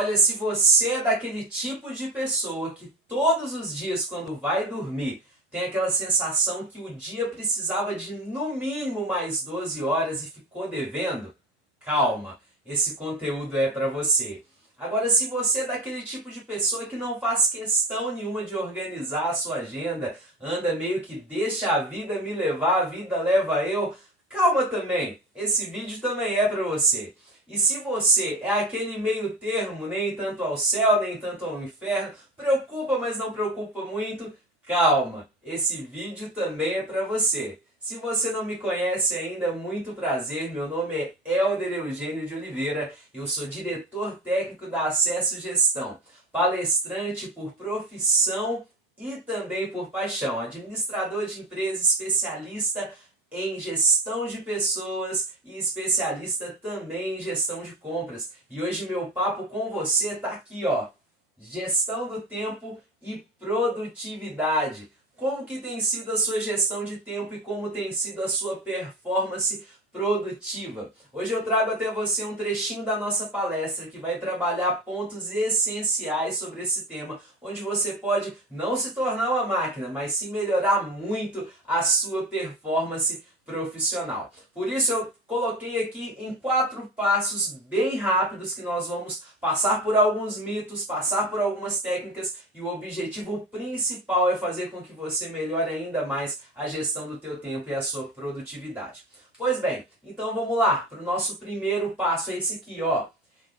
Olha, se você é daquele tipo de pessoa que todos os dias, quando vai dormir, tem aquela sensação que o dia precisava de no mínimo mais 12 horas e ficou devendo, calma, esse conteúdo é para você. Agora, se você é daquele tipo de pessoa que não faz questão nenhuma de organizar a sua agenda, anda meio que deixa a vida me levar, a vida leva eu, calma também, esse vídeo também é para você. E se você é aquele meio termo, nem tanto ao céu, nem tanto ao inferno, preocupa, mas não preocupa muito, calma, esse vídeo também é para você. Se você não me conhece ainda, muito prazer, meu nome é Elder Eugênio de Oliveira, eu sou diretor técnico da Acesso Gestão, palestrante por profissão e também por paixão, administrador de empresa, especialista em gestão de pessoas e especialista também em gestão de compras. E hoje meu papo com você tá aqui, ó. Gestão do tempo e produtividade. Como que tem sido a sua gestão de tempo e como tem sido a sua performance produtiva? Hoje eu trago até você um trechinho da nossa palestra que vai trabalhar pontos essenciais sobre esse tema, onde você pode não se tornar uma máquina, mas sim melhorar muito a sua performance profissional. Por isso eu coloquei aqui em 4 passos bem rápidos que nós vamos passar por alguns mitos, passar por algumas técnicas e o objetivo principal é fazer com que você melhore ainda mais a gestão do teu tempo e a sua produtividade. Pois bem, então vamos lá para o nosso primeiro passo, é esse aqui, ó.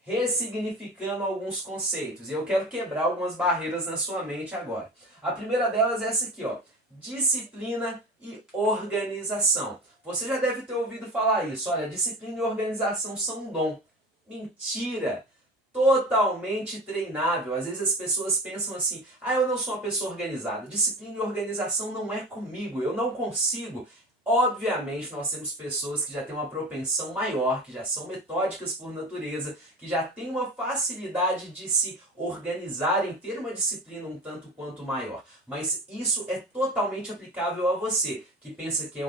Ressignificando alguns conceitos. E eu quero quebrar algumas barreiras na sua mente agora. A primeira delas é essa aqui, ó. Disciplina e organização. Você já deve ter ouvido falar isso. Olha, disciplina e organização são um dom. Mentira! Totalmente treinável. Às vezes as pessoas pensam assim: ah, eu não sou uma pessoa organizada. Disciplina e organização não é comigo, eu não consigo. Obviamente, nós temos pessoas que já têm uma propensão maior, que já são metódicas por natureza, que já têm uma facilidade de se organizarem, ter uma disciplina um tanto quanto maior. Mas isso é totalmente aplicável a você, que pensa que é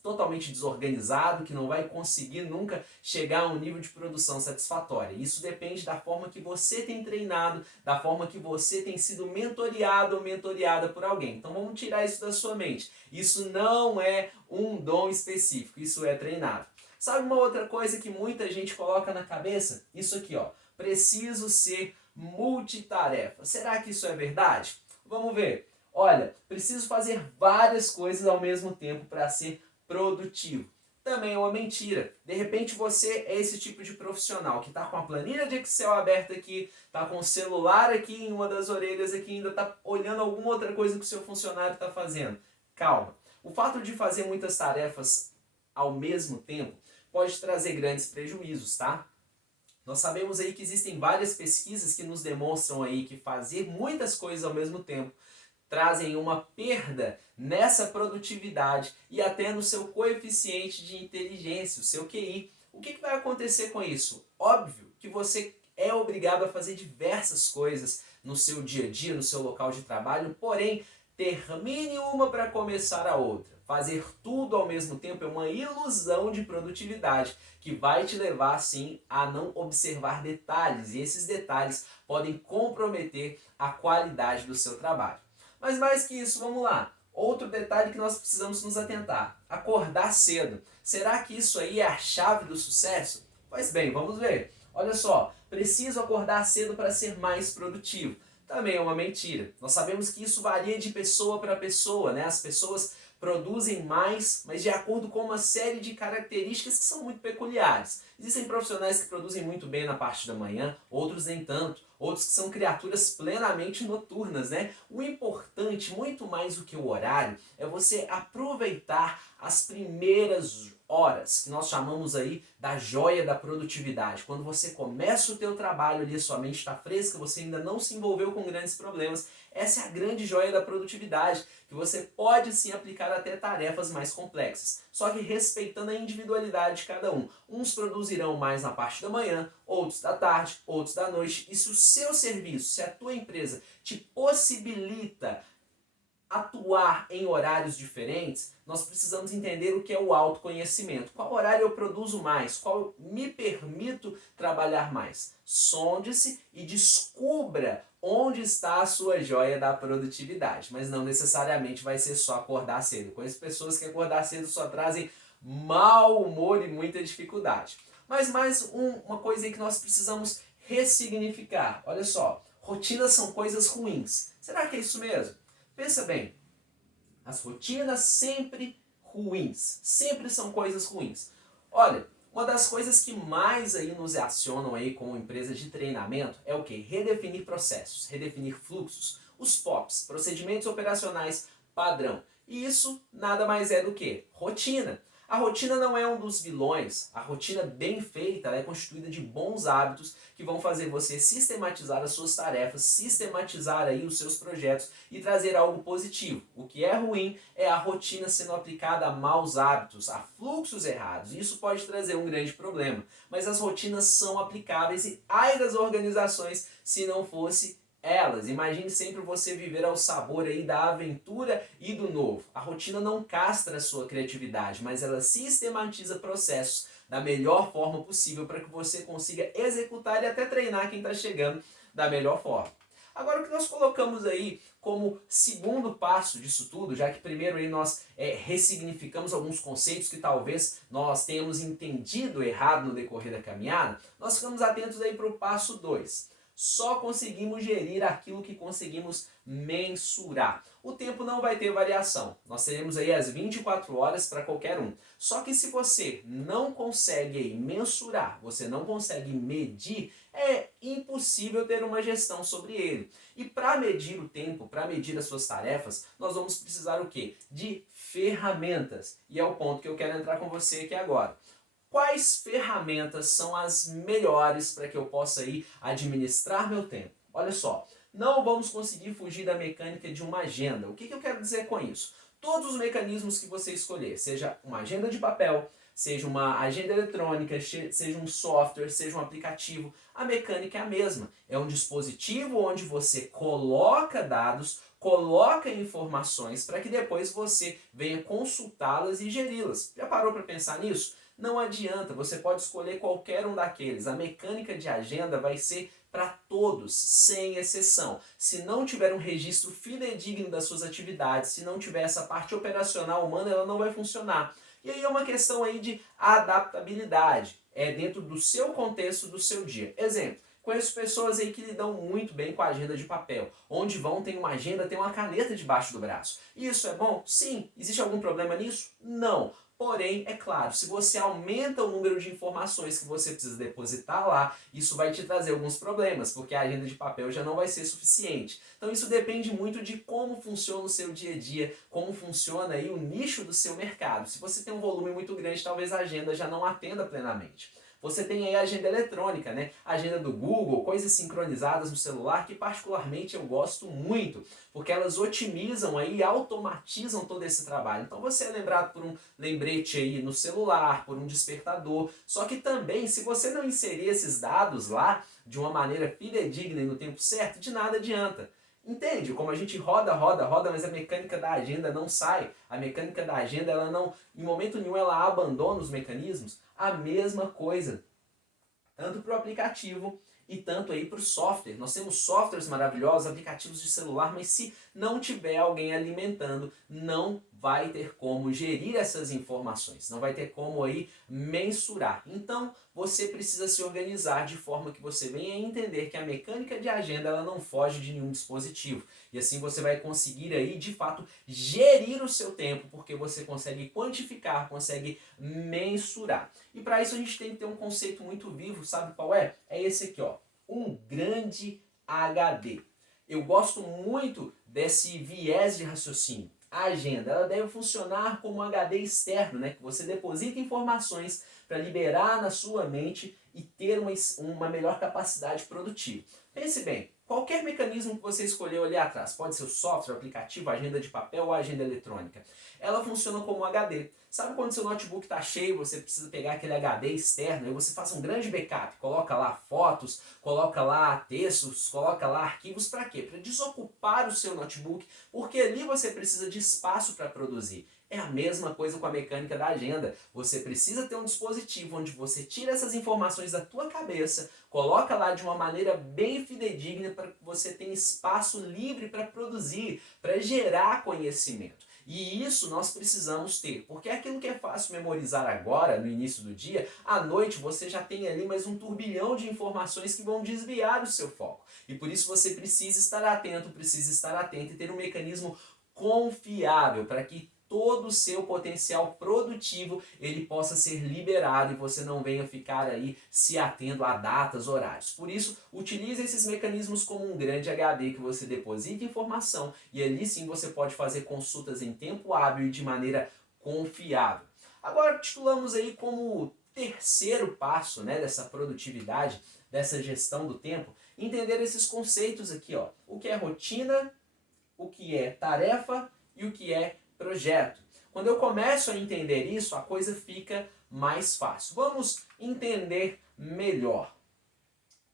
totalmente desorganizado, que não vai conseguir nunca chegar a um nível de produção satisfatória. Isso depende da forma que você tem treinado, da forma que você tem sido mentoreado ou mentoreada por alguém. Então vamos tirar isso da sua mente. Isso não é um dom específico, isso é treinado. Sabe uma outra coisa que muita gente coloca na cabeça? Isso aqui, ó. Preciso ser multitarefa. Será que isso é verdade? Vamos ver. Olha, preciso fazer várias coisas ao mesmo tempo para ser produtivo. Também é uma mentira. De repente você é esse tipo de profissional que está com a planilha de Excel aberta aqui, está com o celular aqui em uma das orelhas aqui, ainda está olhando alguma outra coisa que o seu funcionário está fazendo. Calma. O fato de fazer muitas tarefas ao mesmo tempo pode trazer grandes prejuízos, tá? Nós sabemos aí que existem várias pesquisas que nos demonstram aí que fazer muitas coisas ao mesmo tempo trazem uma perda nessa produtividade e até no seu coeficiente de inteligência, o seu QI. O que vai acontecer com isso? Óbvio que você é obrigado a fazer diversas coisas no seu dia a dia, no seu local de trabalho, porém, termine uma para começar a outra. Fazer tudo ao mesmo tempo é uma ilusão de produtividade que vai te levar, sim, a não observar detalhes, e esses detalhes podem comprometer a qualidade do seu trabalho. Mas mais que isso, vamos lá. Outro detalhe que nós precisamos nos atentar: acordar cedo. Será que isso aí é a chave do sucesso? Pois bem, vamos ver. Olha só, preciso acordar cedo para ser mais produtivo. Também é uma mentira. Nós sabemos que isso varia de pessoa para pessoa, né? As pessoas produzem mais, mas de acordo com uma série de características que são muito peculiares. Existem profissionais que produzem muito bem na parte da manhã, outros nem tanto, outros que são criaturas plenamente noturnas, né? O importante, muito mais do que o horário, é você aproveitar as primeiras horas, que nós chamamos aí da joia da produtividade. Quando você começa o teu trabalho ali, sua mente está fresca, você ainda não se envolveu com grandes problemas, essa é a grande joia da produtividade, que você pode sim aplicar até tarefas mais complexas, só que respeitando a individualidade de cada um. Uns produzirão mais na parte da manhã, outros da tarde, outros da noite, e se o seu serviço, se a tua empresa te possibilita atuar em horários diferentes, nós precisamos entender o que é o autoconhecimento. Qual horário eu produzo mais? Qual eu me permito trabalhar mais? Sonde-se e descubra onde está a sua joia da produtividade. Mas não necessariamente vai ser só acordar cedo. Conheço pessoas que acordar cedo só trazem mau humor e muita dificuldade. Mas mais uma coisa aí que nós precisamos ressignificar. Olha só, rotinas são coisas ruins. Será que é isso mesmo? Pensa bem, as rotinas sempre ruins, sempre são coisas ruins. Olha, uma das coisas que mais aí nos acionam aí como empresa de treinamento é o que? Redefinir processos, redefinir fluxos, os POPs, procedimentos operacionais padrão. E isso nada mais é do que rotina. A rotina não é um dos vilões. A rotina bem feita ela é constituída de bons hábitos que vão fazer você sistematizar as suas tarefas, sistematizar aí os seus projetos e trazer algo positivo. O que é ruim é a rotina sendo aplicada a maus hábitos, a fluxos errados. Isso pode trazer um grande problema. Mas as rotinas são aplicáveis e ai das organizações se não fosse elas. Imagine sempre você viver ao sabor aí da aventura e do novo. A rotina não castra a sua criatividade, mas ela sistematiza processos da melhor forma possível para que você consiga executar e até treinar quem está chegando da melhor forma. Agora o que nós colocamos aí como segundo passo disso tudo, já que primeiro aí nós ressignificamos alguns conceitos que talvez nós tenhamos entendido errado no decorrer da caminhada, nós ficamos atentos aí para o passo 2. Só conseguimos gerir aquilo que conseguimos mensurar. O tempo não vai ter variação. Nós teremos aí as 24 horas para qualquer um. Só que se você não consegue aí mensurar, você não consegue medir, é impossível ter uma gestão sobre ele. E para medir o tempo, para medir as suas tarefas, nós vamos precisar o quê? De ferramentas. E é o ponto que eu quero entrar com você aqui agora. Quais ferramentas são as melhores para que eu possa aí administrar meu tempo? Olha só, não vamos conseguir fugir da mecânica de uma agenda. O que eu quero dizer com isso? Todos os mecanismos que você escolher, seja uma agenda de papel, seja uma agenda eletrônica, seja um software, seja um aplicativo, a mecânica é a mesma. É um dispositivo onde você coloca dados, coloca informações para que depois você venha consultá-las e geri-las. Já parou para pensar nisso? Não adianta, você pode escolher qualquer um daqueles. A mecânica de agenda vai ser para todos, sem exceção. Se não tiver um registro fidedigno das suas atividades, se não tiver essa parte operacional humana, ela não vai funcionar. E aí é uma questão aí de adaptabilidade. É dentro do seu contexto, do seu dia. Exemplo. Conheço pessoas aí que lidam muito bem com a agenda de papel. Onde vão, tem uma agenda, tem uma caneta debaixo do braço. Isso é bom? Sim. Existe algum problema nisso? Não. Porém, é claro, se você aumenta o número de informações que você precisa depositar lá, isso vai te trazer alguns problemas, porque a agenda de papel já não vai ser suficiente. Então isso depende muito de como funciona o seu dia a dia, como funciona aí o nicho do seu mercado. Se você tem um volume muito grande, talvez a agenda já não atenda plenamente. Você tem aí a agenda eletrônica, né? A agenda do Google, coisas sincronizadas no celular que particularmente eu gosto muito, porque elas otimizam aí e automatizam todo esse trabalho. Então você é lembrado por um lembrete aí no celular, por um despertador, só que também se você não inserir esses dados lá de uma maneira fidedigna e no tempo certo, de nada adianta. Entende? Como a gente roda, mas a mecânica da agenda não sai. A mecânica da agenda, ela não, em momento nenhum, ela abandona os mecanismos. A mesma coisa, tanto para o aplicativo e tanto aí para o software. Nós temos softwares maravilhosos, aplicativos de celular, mas se não tiver alguém alimentando, não vai ter como gerir essas informações, não vai ter como aí mensurar. Então, você precisa se organizar de forma que você venha entender que a mecânica de agenda ela não foge de nenhum dispositivo. E assim você vai conseguir aí, de fato, gerir o seu tempo, porque você consegue quantificar, consegue mensurar. E para isso a gente tem que ter um conceito muito vivo, sabe qual é? É esse aqui, ó, um grande HD. Eu gosto muito desse viés de raciocínio. A agenda ela deve funcionar como um HD externo, né? Que você deposita informações para liberar na sua mente e ter uma melhor capacidade produtiva. Pense bem, qualquer mecanismo que você escolheu ali atrás, pode ser o software, o aplicativo, a agenda de papel ou a agenda eletrônica, ela funciona como um HD. Sabe quando seu notebook está cheio, você precisa pegar aquele HD externo, e você faça um grande backup, coloca lá fotos, coloca lá textos, coloca lá arquivos, para quê? Para desocupar o seu notebook, porque ali você precisa de espaço para produzir. É a mesma coisa com a mecânica da agenda. Você precisa ter um dispositivo onde você tira essas informações da tua cabeça, coloca lá de uma maneira bem fidedigna para que você tenha espaço livre para produzir, para gerar conhecimento. E isso nós precisamos ter, porque aquilo que é fácil memorizar agora, no início do dia, à noite você já tem ali mais um turbilhão de informações que vão desviar o seu foco. E por isso você precisa estar atento e ter um mecanismo confiável para que todo o seu potencial produtivo ele possa ser liberado e você não venha ficar aí se atendo a datas, horários. Por isso, utilize esses mecanismos como um grande HD que você deposita informação e ali sim você pode fazer consultas em tempo hábil e de maneira confiável. Agora, titulamos aí como terceiro passo, né, dessa produtividade, dessa gestão do tempo, entender esses conceitos aqui, ó. O que é rotina, o que é tarefa e o que é projeto. Quando eu começo a entender isso, a coisa fica mais fácil. Vamos entender melhor.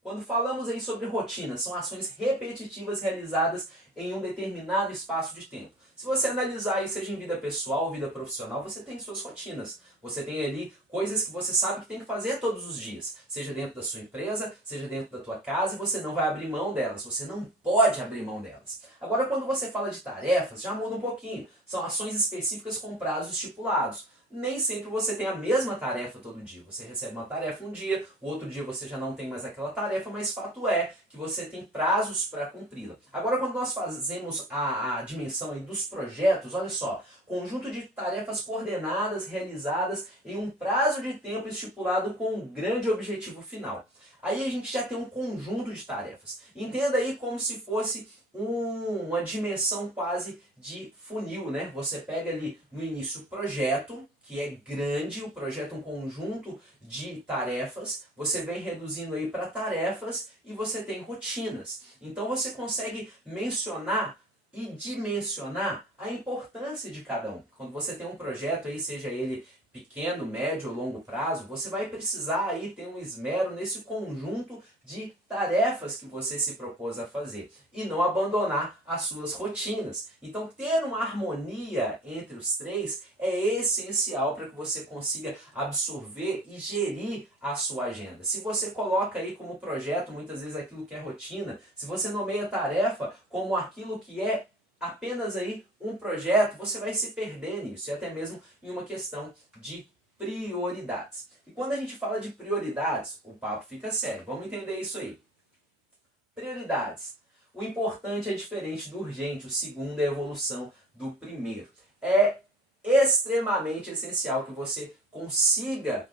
Quando falamos aí sobre rotina, são ações repetitivas realizadas em um determinado espaço de tempo. Se você analisar aí, seja em vida pessoal ou vida profissional, você tem suas rotinas. Você tem ali coisas que você sabe que tem que fazer todos os dias. Seja dentro da sua empresa, seja dentro da tua casa, e você não vai abrir mão delas. Você não pode abrir mão delas. Agora, quando você fala de tarefas, já muda um pouquinho. São ações específicas com prazos estipulados. Nem sempre você tem a mesma tarefa todo dia. Você recebe uma tarefa um dia, o outro dia você já não tem mais aquela tarefa, mas fato é que você tem prazos para cumpri-la. Agora, quando nós fazemos a dimensão aí dos projetos, olha só, conjunto de tarefas coordenadas, realizadas em um prazo de tempo estipulado com um grande objetivo final. Aí a gente já tem um conjunto de tarefas. Entenda aí como se fosse uma dimensão quase de funil, né? Você pega ali no início o projeto, que é grande, o projeto é um conjunto de tarefas, você vem reduzindo aí para tarefas e você tem rotinas. Então você consegue mencionar e dimensionar a importância de cada um. Quando você tem um projeto aí, seja ele pequeno, médio ou longo prazo, você vai precisar aí ter um esmero nesse conjunto de tarefas que você se propôs a fazer e não abandonar as suas rotinas. Então, ter uma harmonia entre os três é essencial para que você consiga absorver e gerir a sua agenda. Se você coloca aí como projeto muitas vezes aquilo que é rotina, se você nomeia tarefa como aquilo que é apenas aí um projeto, você vai se perder nisso, e até mesmo em uma questão de prioridades. E quando a gente fala de prioridades, o papo fica sério. Vamos entender isso aí. Prioridades. O importante é diferente do urgente, o segundo é a evolução do primeiro. É extremamente essencial que você consiga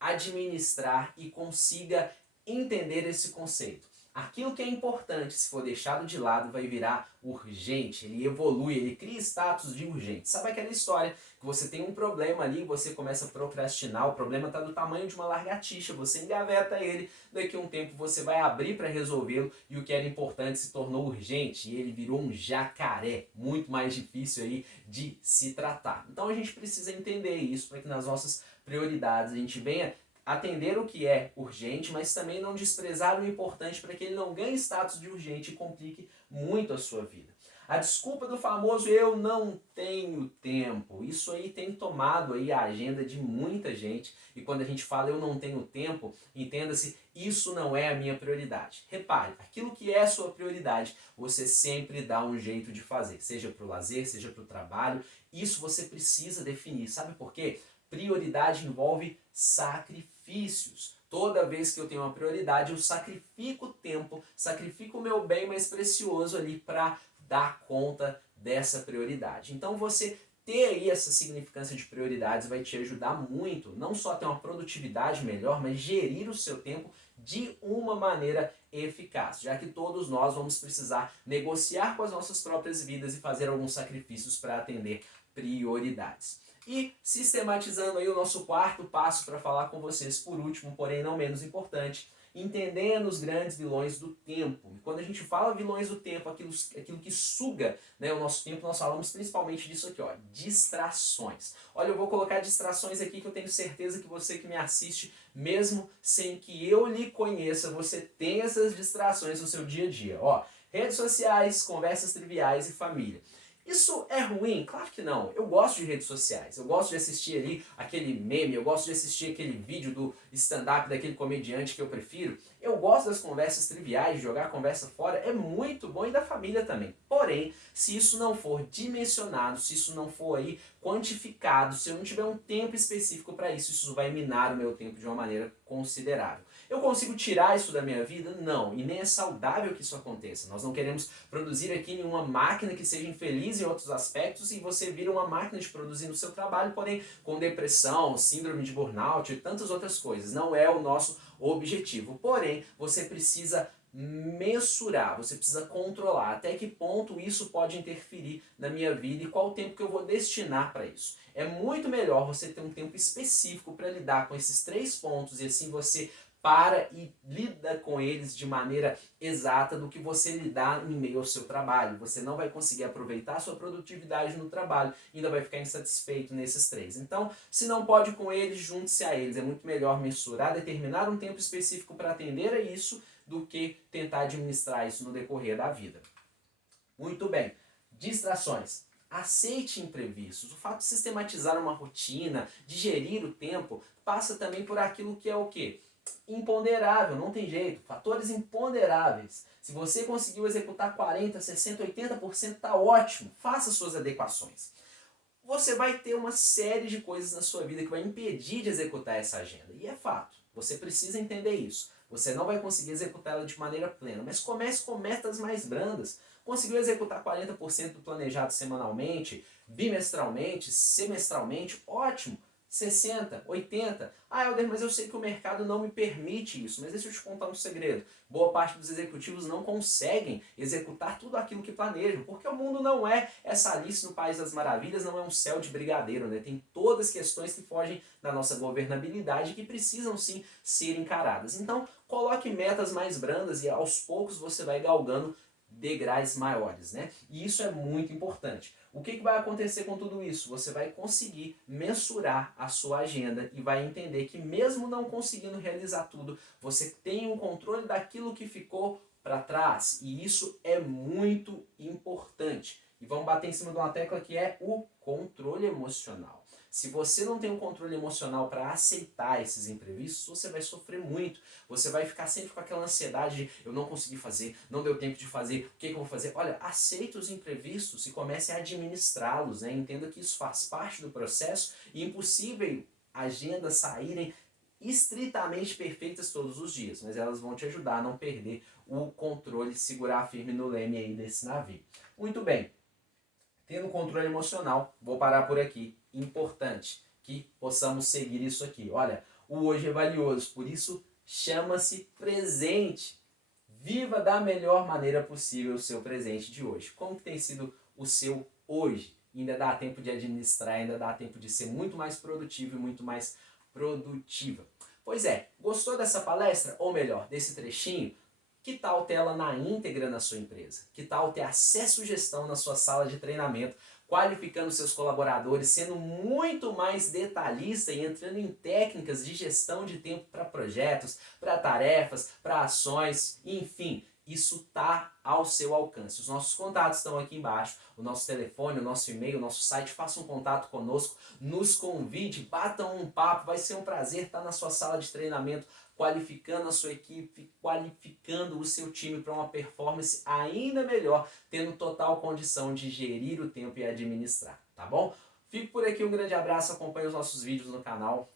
administrar e consiga entender esse conceito. Aquilo que é importante, se for deixado de lado, vai virar urgente. Ele evolui, ele cria status de urgente. Sabe aquela história que você tem um problema ali, você começa a procrastinar, o problema está do tamanho de uma lagartixa, você engaveta ele, daqui a um tempo você vai abrir para resolvê-lo e o que era importante se tornou urgente e ele virou um jacaré, muito mais difícil aí de se tratar. Então a gente precisa entender isso para que nas nossas prioridades a gente venha atender o que é urgente, mas também não desprezar o importante para que ele não ganhe status de urgente e complique muito a sua vida. A desculpa do famoso eu não tenho tempo, isso aí tem tomado aí a agenda de muita gente e quando a gente fala eu não tenho tempo, entenda-se, isso não é a minha prioridade. Repare, aquilo que é a sua prioridade, você sempre dá um jeito de fazer, seja para o lazer, seja para o trabalho, isso você precisa definir, sabe por quê? Prioridade envolve sacrifícios. Toda vez que eu tenho uma prioridade, eu sacrifico tempo, sacrifico o meu bem mais precioso ali para dar conta dessa prioridade. Então você ter aí essa significância de prioridades vai te ajudar muito, não só a ter uma produtividade melhor, mas gerir o seu tempo de uma maneira eficaz, já que todos nós vamos precisar negociar com as nossas próprias vidas e fazer alguns sacrifícios para atender prioridades. E sistematizando aí o nosso quarto passo para falar com vocês, por último, porém não menos importante, entendendo os grandes vilões do tempo. E quando a gente fala vilões do tempo, aquilo que suga, né, o nosso tempo, nós falamos principalmente disso aqui, ó, distrações. Olha, eu vou colocar distrações aqui que eu tenho certeza que você que me assiste, mesmo sem que eu lhe conheça, você tem essas distrações no seu dia a dia. Ó, redes sociais, conversas triviais e família. Isso é ruim? Claro que não. Eu gosto de redes sociais, eu gosto de assistir ali aquele meme, eu gosto de assistir aquele vídeo do stand-up daquele comediante que eu prefiro. Eu gosto das conversas triviais, de jogar a conversa fora, é muito bom e da família também. Porém, se isso não for dimensionado, se isso não for aí quantificado, se eu não tiver um tempo específico para isso, isso vai minar o meu tempo de uma maneira considerável. Eu consigo tirar isso da minha vida? Não, e nem é saudável que isso aconteça. Nós não queremos produzir aqui nenhuma máquina que seja infeliz em outros aspectos e você vira uma máquina de produzir no seu trabalho, porém com depressão, síndrome de burnout e tantas outras coisas. Não é o nosso objetivo. Porém, você precisa mensurar, você precisa controlar até que ponto isso pode interferir na minha vida e qual o tempo que eu vou destinar para isso. É muito melhor você ter um tempo específico para lidar com esses 3 pontos e assim você para e lida com eles de maneira exata do que você lidar em meio ao seu trabalho. Você não vai conseguir aproveitar a sua produtividade no trabalho e ainda vai ficar insatisfeito nesses 3. Então, se não pode com eles, junte-se a eles. É muito melhor mensurar, determinar um tempo específico para atender a isso do que tentar administrar isso no decorrer da vida. Muito bem. Distrações. Aceite imprevistos. O fato de sistematizar uma rotina, de gerir o tempo, passa também por aquilo que é o quê? Imponderável, não tem jeito. Fatores imponderáveis. Se você conseguiu executar 40%, 60%, 80%, está ótimo. Faça suas adequações. Você vai ter uma série de coisas na sua vida que vai impedir de executar essa agenda. E é fato. Você precisa entender isso. Você não vai conseguir executá-la de maneira plena. Mas comece com metas mais brandas. Conseguiu executar 40% do planejado semanalmente, bimestralmente, semestralmente? Ótimo! 60, 80. Ah, Helder, mas eu sei que o mercado não me permite isso. Mas deixa eu te contar um segredo. Boa parte dos executivos não conseguem executar tudo aquilo que planejam, porque o mundo não é essa Alice no País das Maravilhas, não é um céu de brigadeiro, né? Tem todas as questões que fogem da nossa governabilidade que precisam sim ser encaradas. Então, coloque metas mais brandas e aos poucos você vai galgando degraus maiores, né? E isso é muito importante. O que vai acontecer com tudo isso? Você vai conseguir mensurar a sua agenda e vai entender que mesmo não conseguindo realizar tudo, você tem um controle daquilo que ficou para trás. E isso é muito importante. E vamos bater em cima de uma tecla que é o controle emocional. Se você não tem um controle emocional para aceitar esses imprevistos, você vai sofrer muito. Você vai ficar sempre com aquela ansiedade de eu não consegui fazer, não deu tempo de fazer, o que eu vou fazer? Olha, aceite os imprevistos e comece a administrá-los, né? Entenda que isso faz parte do processo e é impossível agendas saírem estritamente perfeitas todos os dias, mas elas vão te ajudar a não perder o controle, segurar firme no leme aí desse navio. Muito bem. Tendo controle emocional, vou parar por aqui. Importante que possamos seguir isso aqui. Olha, o hoje é valioso, por isso chama-se presente. Viva da melhor maneira possível o seu presente de hoje. Como que tem sido o seu hoje? Ainda dá tempo de administrar, ainda dá tempo de ser muito mais produtivo e muito mais produtiva. Pois é, gostou dessa palestra? Ou melhor, desse trechinho? Que tal ter ela na íntegra na sua empresa? Que tal ter acesso à gestão na sua sala de treinamento, qualificando seus colaboradores, sendo muito mais detalhista e entrando em técnicas de gestão de tempo para projetos, para tarefas, para ações, enfim, isso está ao seu alcance. Os nossos contatos estão aqui embaixo, o nosso telefone, o nosso e-mail, o nosso site, faça um contato conosco, nos convide, batam um papo, vai ser um prazer estar na sua sala de treinamento, qualificando a sua equipe, qualificando o seu time para uma performance ainda melhor, tendo total condição de gerir o tempo e administrar, tá bom? Fico por aqui, um grande abraço, acompanhe os nossos vídeos no canal,